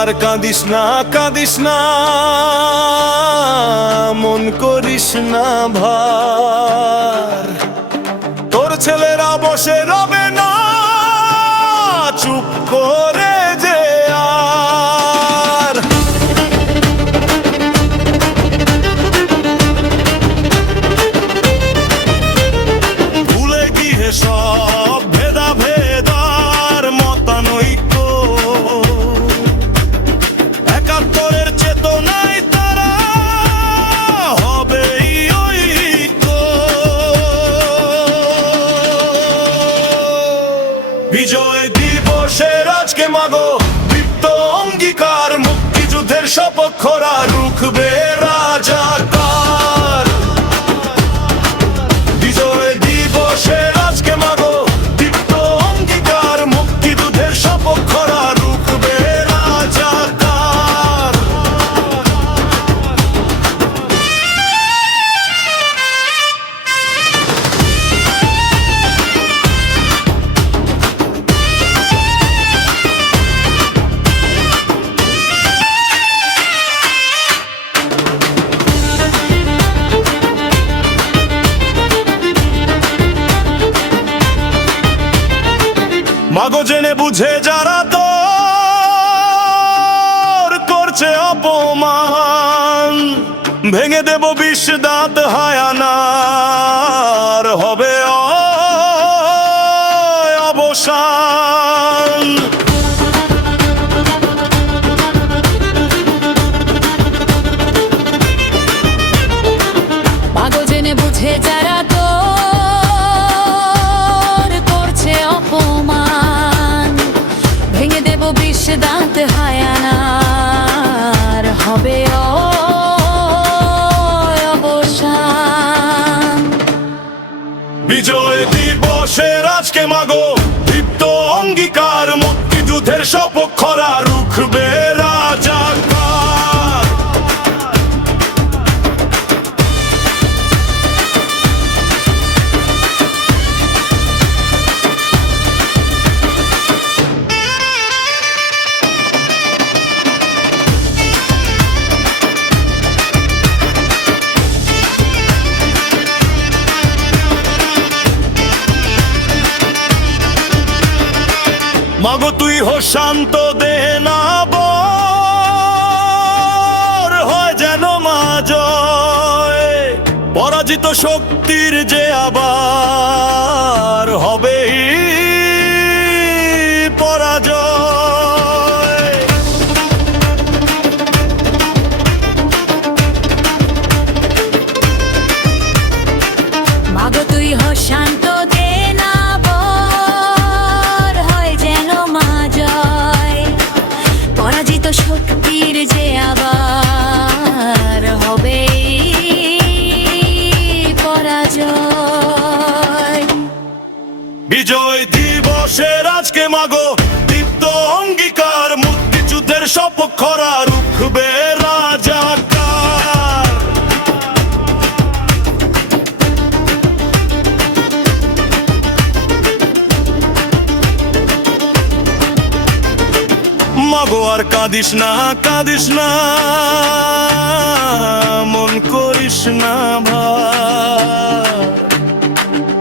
আর কাঁদিস না কাঁদিস না, মন করিস না ভার। তোর ছেলেরা বসে রবে না চুপ করে যে আর। ভুলে গিয়ে সব ভেদাভেদ আর মতানৈক্য, একাত্তরের চেতনায় তারা হবেই ঐক্য। বিজয় দিবসের আজকে মাগো দীপ্ত অঙ্গীকার, মুক্তিযুদ্ধের সপক্ষরা রুখবে রাজাকার। বিজয় দিবসের আজকে মাগো দীপ্ত অঙ্গীকার, মুক্তিযুদ্ধের সপক্ষরা রুখবে রাজাকার। মাগো জেনে বুঝে যারা তোর করছে অপমান, ভেঙে দেব বিষ দাঁত হায়ানার হবে অবসান। মাগো জেনে বুঝে যারা তোর করছে অপমান, ভেঙে দেব বিষ দাঁত হায়ানার হবে অবসান। বিজয় দিবসের আজকে মাগো দীপ্ত অঙ্গীকার, মুক্তিযুদ্ধের সপক্ষরা রুখবে রাজাকার। মাগো তুই হো শান্ত দে না বর, হয় যেন মা জয়। পরাজিত শক্তির যে আবার হবে পরাজয়। মাগো তুই হো শান্ত দে না বর, হয় যেন মা জয়। পরাজিত শক্তির যে আবার হবে পরাজয়। বিজয় দিবসের আজকে মাগো দীপ্ত অঙ্গীকার, মুক্তিযুদ্ধের সপক্ষরা রুখবে রাজাকার। মাগো আর কাঁদিস না কাঁদিস না, মন করিস না ভার।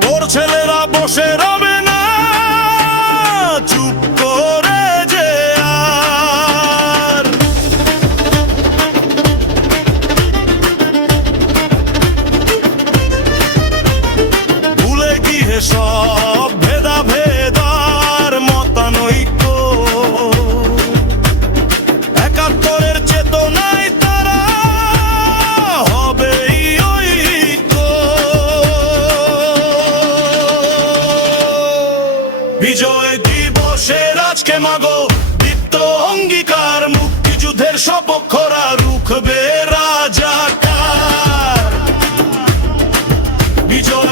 তোর ছেলেরা বসে রবে না চুপ করে যে আর। ভুলে গিয়ে সব ভেদাভেদ আর মতানৈক্য, একাত্তরের চেতনায় তারা হবেই ঐক্য। বিজয় দিবসের আজকে মাগো দীপ্ত অঙ্গীকার, মুক্তিযুদ্ধের সপক্ষরা রুখবে রাজাকার। বিজয়